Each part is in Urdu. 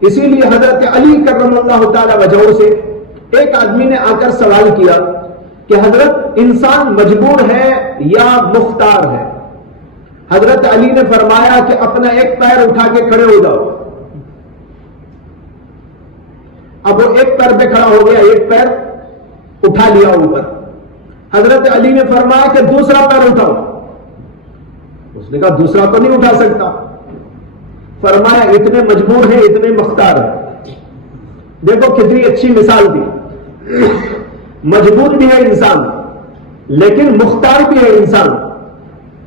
اسی لیے حضرت علی کرم اللہ تعالی وجہہ سے ایک آدمی نے آ کر سوال کیا کہ حضرت انسان مجبور ہے یا مختار ہے؟ حضرت علی نے فرمایا کہ اپنا ایک پیر اٹھا کے کھڑے ہو جاؤ. اب وہ ایک پیر پہ کھڑا ہو گیا، ایک پیر اٹھا لیا اوپر. حضرت علی نے فرمایا کہ دوسرا پیر اٹھاؤ. اس نے کہا دوسرا تو نہیں اٹھا سکتا. فرمایا اتنے مجبور ہیں اتنے مختار ہیں. دیکھو کتنی اچھی مثال دی. مجبور بھی ہے انسان لیکن مختار بھی ہے انسان.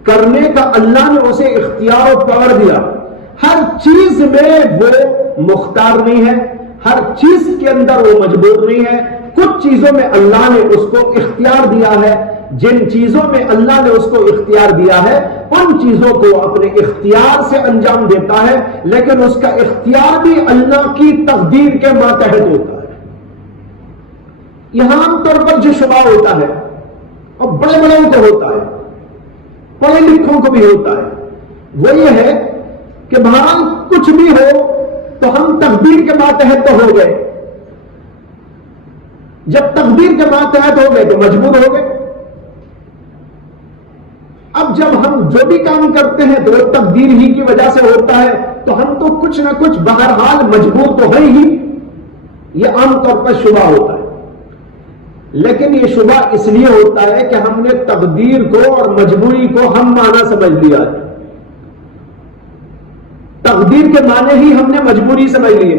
کرنے کا اللہ نے اسے اختیار و پاور دیا. ہر چیز میں وہ مختار نہیں ہے، ہر چیز کے اندر وہ مجبور نہیں ہے. کچھ چیزوں میں اللہ نے اس کو اختیار دیا ہے. جن چیزوں میں اللہ نے اس کو اختیار دیا ہے ان چیزوں کو اپنے اختیار سے انجام دیتا ہے، لیکن اس کا اختیار بھی اللہ کی تقدیر کے ماتحت ہوتا ہے. یہاں عام طور پر جو شبہ ہوتا ہے اور بڑے بڑوں کو ہوتا ہے، پڑھے لکھوں کو بھی ہوتا ہے، وہ یہ ہے کہ بہرحال کچھ بھی ہو تو ہم تقدیر کے ماتحت تو ہو گئے. جب تقدیر کے ماتحت ہو گئے تو مجبور ہو گئے. اب جب ہم جو بھی کام کرتے ہیں تو وہ تقدیر ہی کی وجہ سے ہوتا ہے، تو ہم تو کچھ نہ کچھ بہرحال مجبور تو ہے ہی. یہ عام طور پر شبہ ہوتا ہے. لیکن یہ شبہ اس لیے ہوتا ہے کہ ہم نے تقدیر کو اور مجبوری کو ہم معنی سمجھ لیا ہے. تقدیر کے معنی ہی ہم نے مجبوری سمجھ لیے،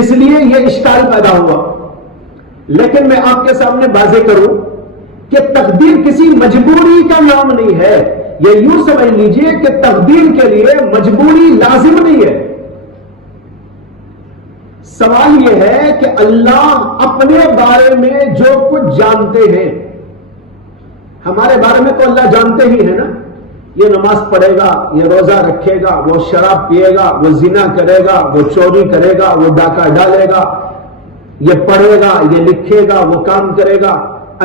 اس لیے یہ اشکال پیدا ہوا. لیکن میں آپ کے سامنے واضح کروں کہ تقدیر کسی مجبوری کا نام نہیں ہے. یہ یوں سمجھ لیجئے کہ تقدیر کے لیے مجبوری لازم نہیں ہے. سوال یہ ہے کہ اللہ اپنے بارے میں جو کچھ جانتے ہیں، ہمارے بارے میں تو اللہ جانتے ہی ہے نا. یہ نماز پڑھے گا، یہ روزہ رکھے گا، وہ شراب پیے گا، وہ زنا کرے گا، وہ چوری کرے گا، وہ ڈاکہ ڈالے گا، یہ پڑھے گا، یہ لکھے گا، وہ کام کرے گا.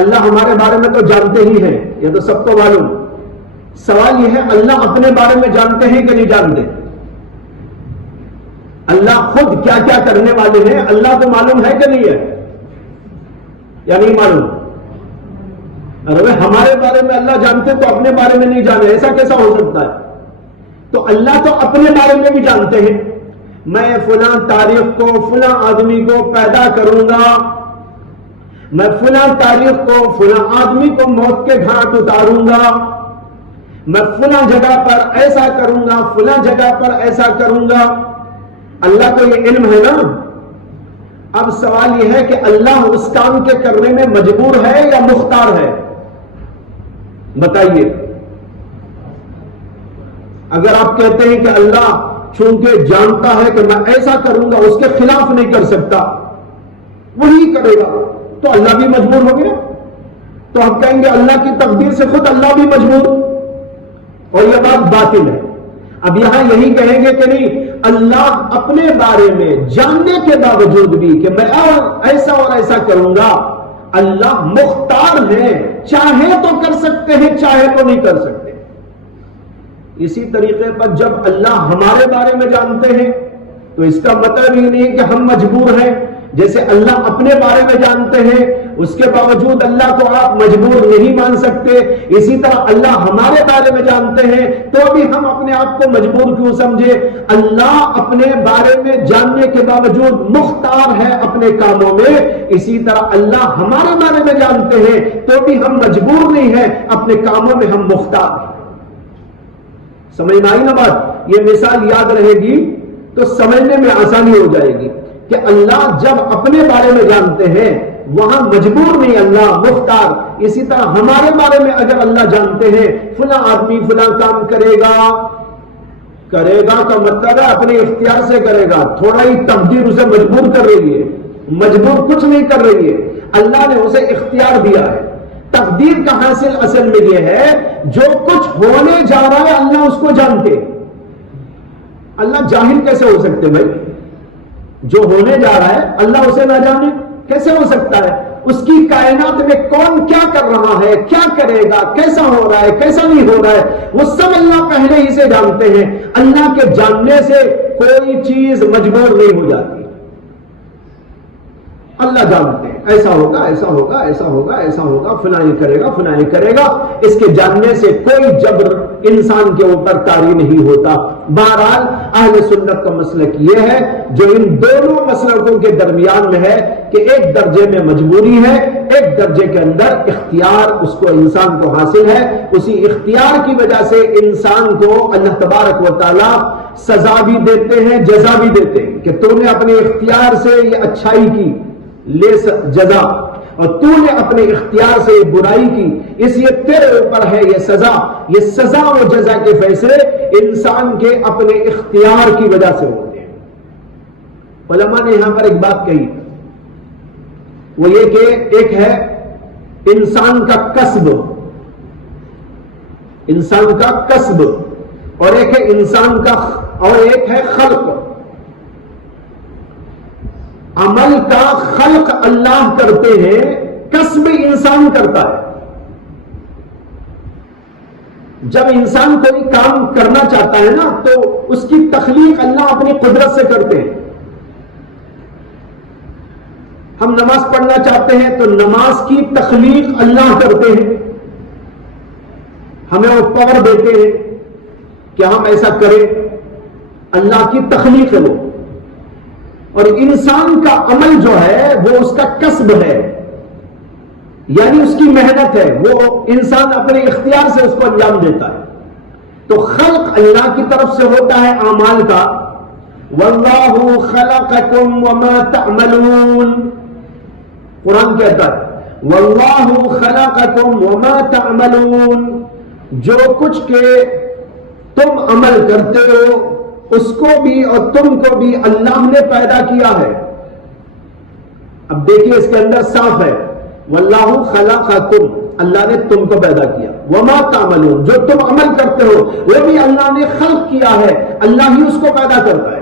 اللہ ہمارے بارے میں تو جانتے ہی ہیں، یہ تو سب کو معلوم. سوال یہ ہے اللہ اپنے بارے میں جانتے ہیں کہ نہیں جانتے؟ اللہ خود کیا کیا کرنے والے ہیں اللہ کو معلوم ہے کہ نہیں ہے یا نہیں معلوم؟ اگر ہمارے بارے میں اللہ جانتے تو اپنے بارے میں نہیں جانے، ایسا کیسا ہو سکتا ہے؟ تو اللہ تو اپنے بارے میں بھی جانتے ہیں. میں فلاں تاریخ کو فلاں آدمی کو پیدا کروں گا، میں فلاں تاریخ کو فلاں آدمی کو موت کے گھاٹ اتاروں گا، میں فلاں جگہ پر ایسا کروں گا، فلاں جگہ پر ایسا کروں گا. اللہ کو یہ علم ہے نا. اب سوال یہ ہے کہ اللہ اس کام کے کرنے میں مجبور ہے یا مختار ہے؟ بتائیے. اگر آپ کہتے ہیں کہ اللہ چونکہ جانتا ہے کہ میں ایسا کروں گا، اس کے خلاف نہیں کر سکتا، وہی کرے گا، تو اللہ بھی مجبور ہو گیا. تو آپ کہیں گے اللہ کی تقدیر سے خود اللہ بھی مجبور، اور یہ بات باطل ہے. اب یہاں یہی کہیں گے کہ نہیں، اللہ اپنے بارے میں جاننے کے باوجود بھی کہ میں ایسا اور ایسا کروں گا، اللہ مختار ہے، چاہے تو کر سکتے ہیں چاہے تو نہیں کر سکتے. اسی طریقے پر جب اللہ ہمارے بارے میں جانتے ہیں تو اس کا مطلب یہ نہیں کہ ہم مجبور ہیں. جیسے اللہ اپنے بارے میں جانتے ہیں اس کے باوجود اللہ کو آپ مجبور نہیں مان سکتے، اسی طرح اللہ ہمارے بارے میں جانتے ہیں تو بھی ہم اپنے آپ کو مجبور کیوں سمجھے؟ اللہ اپنے بارے میں جاننے کے باوجود مختار ہے اپنے کاموں میں، اسی طرح اللہ ہمارے بارے میں جانتے ہیں تو بھی ہم مجبور نہیں ہیں، اپنے کاموں میں ہم مختار ہیں. سمجھ میں آئی نا بات؟ یہ مثال یاد رہے گی تو سمجھنے میں آسانی ہو جائے گی کہ اللہ جب اپنے بارے میں جانتے ہیں وہاں مجبور نہیں، اللہ مختار. اسی طرح ہمارے بارے میں اگر اللہ جانتے ہیں فلاں آدمی فلاں کام کرے گا کا مطلب ہے اپنے اختیار سے کرے گا، تھوڑا ہی تقدیر اسے مجبور کر رہی ہے. مجبور کچھ نہیں کر رہی ہے، اللہ نے اسے اختیار دیا ہے. تقدیر کا حاصل اصل میں یہ ہے جو کچھ ہونے جا رہا ہے اللہ اس کو جانتے. اللہ جاہل کیسے ہو سکتے بھائی؟ جو ہونے جا رہا ہے اللہ اسے نہ جانے کیسے ہو سکتا ہے؟ اس کی کائنات میں کون کیا کر رہا ہے، کیا کرے گا، کیسا ہو رہا ہے، کیسا نہیں ہو رہا ہے، وہ سب اللہ پہلے ہی سے جانتے ہیں۔ اللہ کے جاننے سے کوئی چیز مجبور نہیں ہو جاتی، اللہ جانتے ہیں ایسا ہوگا، ایسا ہوگا، ایسا ہوگا، ایسا ہوگا، فلاں یہ کرے گا، فلاں یہ کرے گا۔ اس کے جاننے سے کوئی جبر انسان کے اوپر طاری نہیں ہوتا۔ بہرحال اہل سنت کا مسلک یہ ہے جو ان دونوں مسلکوں کے درمیان میں ہے کہ ایک درجے میں مجبوری ہے، ایک درجے کے اندر اختیار اس کو انسان کو حاصل ہے۔ اسی اختیار کی وجہ سے انسان کو اللہ تبارک و تعالی سزا بھی دیتے ہیں، جزا بھی دیتے ہیں کہ تو نے اپنے اختیار سے یہ اچھائی کی، لے جزا، اور تو نے اپنے اختیار سے یہ برائی کی، اس لیے تیرے اوپر ہے یہ سزا۔ یہ سزا و جزا کے فیصلے انسان کے اپنے اختیار کی وجہ سے ہوتے ہیں۔ علماء نے یہاں پر ایک بات کہی، وہ یہ کہ ایک ہے انسان کا کسب، انسان کا کسب، اور ایک ہے انسان کا، اور ایک ہے خلق۔ عمل کا خلق اللہ کرتے ہیں، کسب انسان کرتا ہے۔ جب انسان کوئی کام کرنا چاہتا ہے نا تو اس کی تخلیق اللہ اپنی قدرت سے کرتے ہیں۔ ہم نماز پڑھنا چاہتے ہیں تو نماز کی تخلیق اللہ کرتے ہیں، ہمیں وہ پاور دیتے ہیں کہ ہم ایسا کریں، اللہ کی تخلیق ہے وہ۔ اور انسان کا عمل جو ہے وہ اس کا کسب ہے، یعنی اس کی محنت ہے، وہ انسان اپنے اختیار سے اس کو انجام دیتا ہے۔ تو خلق اللہ کی طرف سے ہوتا ہے اعمال کا، واللہ خلقکم وما تعملون، قرآن کہتا ہے واللہ خلقکم وما تعملون، جو کچھ کہ تم عمل کرتے ہو اس کو بھی اور تم کو بھی اللہ نے پیدا کیا ہے۔ اب دیکھیے اس کے اندر صاف ہے واللہ خلقکم، اللہ نے تم کو پیدا کیا، وما تعملون، جو تم عمل کرتے ہو وہ بھی اللہ نے خلق کیا ہے، اللہ ہی اس کو پیدا کرتا ہے۔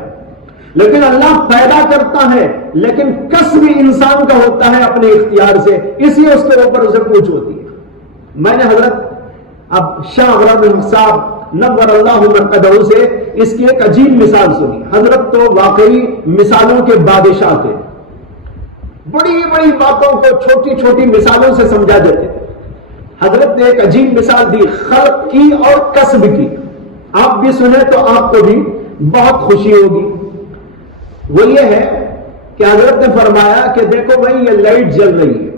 لیکن اللہ پیدا کرتا ہے لیکن کسب انسان کا ہوتا ہے اپنے اختیار سے، اس لیے اس کے اوپر اسے پوچھ ہوتی ہے۔ میں نے حضرت اب شاہ غرام صاحب نور اللہ مرقدہ سے اس کی ایک عجیب مثال سنی۔ حضرت تو واقعی مثالوں کے بادشاہ تھے، بڑی بڑی باتوں کو چھوٹی چھوٹی مثالوں سے سمجھا دیتے۔ حضرت نے ایک عجیب مثال دی خلق کی اور کسب کی، آپ بھی سنیں تو آپ کو بھی بہت خوشی ہوگی۔ وہ یہ ہے کہ حضرت نے فرمایا کہ دیکھو بھائی یہ لائٹ جل رہی ہے،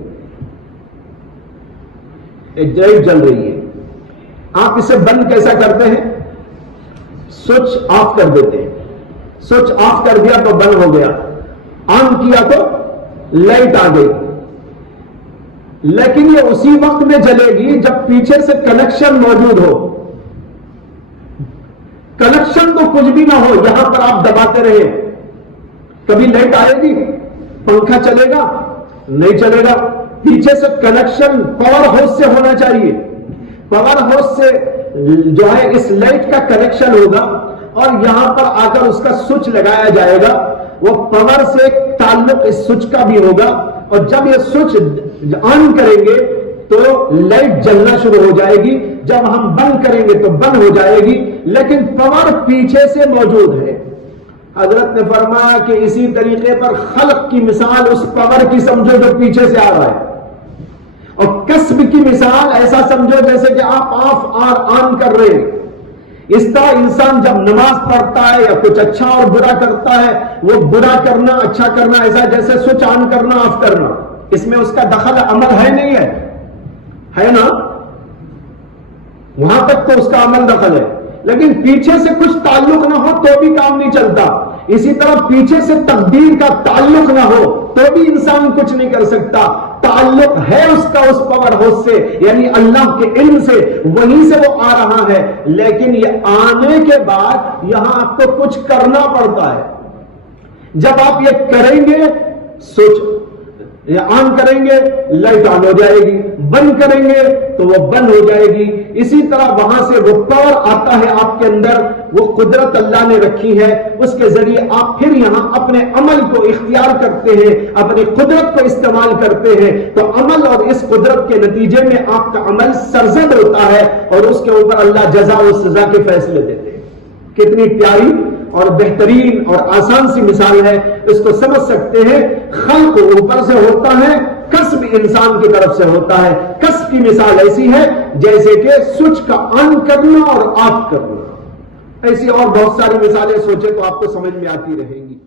ایک لائٹ جل رہی ہے، آپ اسے بند کیسا کرتے ہیں؟ سوئچ آف کر دیتے ہیں، سوئچ آف کر دیا تو بند ہو گیا، آن کیا تو لائٹ آ گئی۔ لیکن یہ اسی وقت میں جلے گی جب پیچھے سے کنیکشن موجود ہو۔ کنیکشن تو کچھ بھی نہ ہو، یہاں پر آپ دباتے رہے، کبھی لائٹ آئے گی؟ پنکھا چلے گا؟ نہیں چلے گا۔ پیچھے سے کنیکشن پاور ہاؤس سے ہونا چاہیے، پاور ہاؤس سے جو ہے اس لائٹ کا کنیکشن ہوگا اور یہاں پر آ کر اس کا سوئچ لگایا جائے گا، وہ پاور سے تعلق اس سوئچ کا بھی ہوگا، اور جب یہ سوئچ آن کریں گے تو لائٹ جلنا شروع ہو جائے گی، جب ہم بند کریں گے تو بند ہو جائے گی، لیکن پاور پیچھے سے موجود ہے۔ حضرت نے فرمایا کہ اسی طریقے پر خلق کی مثال اس پاور کی سمجھو جو پیچھے سے آ رہا ہے، اور کسب کی مثال ایسا سمجھو جیسے کہ آپ آف اور آن کر رہے ہیں۔ اس طرح انسان جب نماز پڑھتا ہے یا کچھ اچھا اور برا کرتا ہے، وہ برا کرنا اچھا کرنا ایسا جیسے سوئچ آن کرنا آف کرنا، اس میں اس کا دخل عمل ہے نہیں ہے نا؟ وہاں تک تو اس کا عمل دخل ہے، لیکن پیچھے سے کچھ تعلق نہ ہو تو بھی کام نہیں چلتا۔ اسی طرح پیچھے سے تقدیر کا تعلق نہ ہو تو بھی انسان کچھ نہیں کر سکتا۔ تعلق ہے اس کا اس پاور ہاؤس سے، یعنی اللہ کے علم سے، وہیں سے وہ آ رہا ہے، لیکن یہ آنے کے بعد یہاں آپ کو کچھ کرنا پڑتا ہے۔ جب آپ یہ کریں گے، سوچ آن کریں گے لائٹ آن ہو جائے گی، بند کریں گے تو وہ بند ہو جائے گی۔ اسی طرح وہاں سے وہ پاور آتا ہے آپ کے اندر، وہ قدرت اللہ نے رکھی ہے، اس کے ذریعے آپ پھر یہاں اپنے عمل کو اختیار کرتے ہیں، اپنی قدرت کو استعمال کرتے ہیں، تو عمل اور اس قدرت کے نتیجے میں آپ کا عمل سرزد ہوتا ہے اور اس کے اوپر اللہ جزا و سزا کے فیصلے دیتے ہیں۔ کتنی پیاری اور بہترین اور آسان سی مثال ہے، اس کو سمجھ سکتے ہیں۔ خلق اوپر سے ہوتا ہے، کسب انسان کی طرف سے ہوتا ہے۔ کسب کی مثال ایسی ہے جیسے کہ سوئچ کا آن کرنا اور آف کرنا۔ ایسی اور بہت ساری مثالیں سوچے تو آپ کو سمجھ میں آتی رہیں گی۔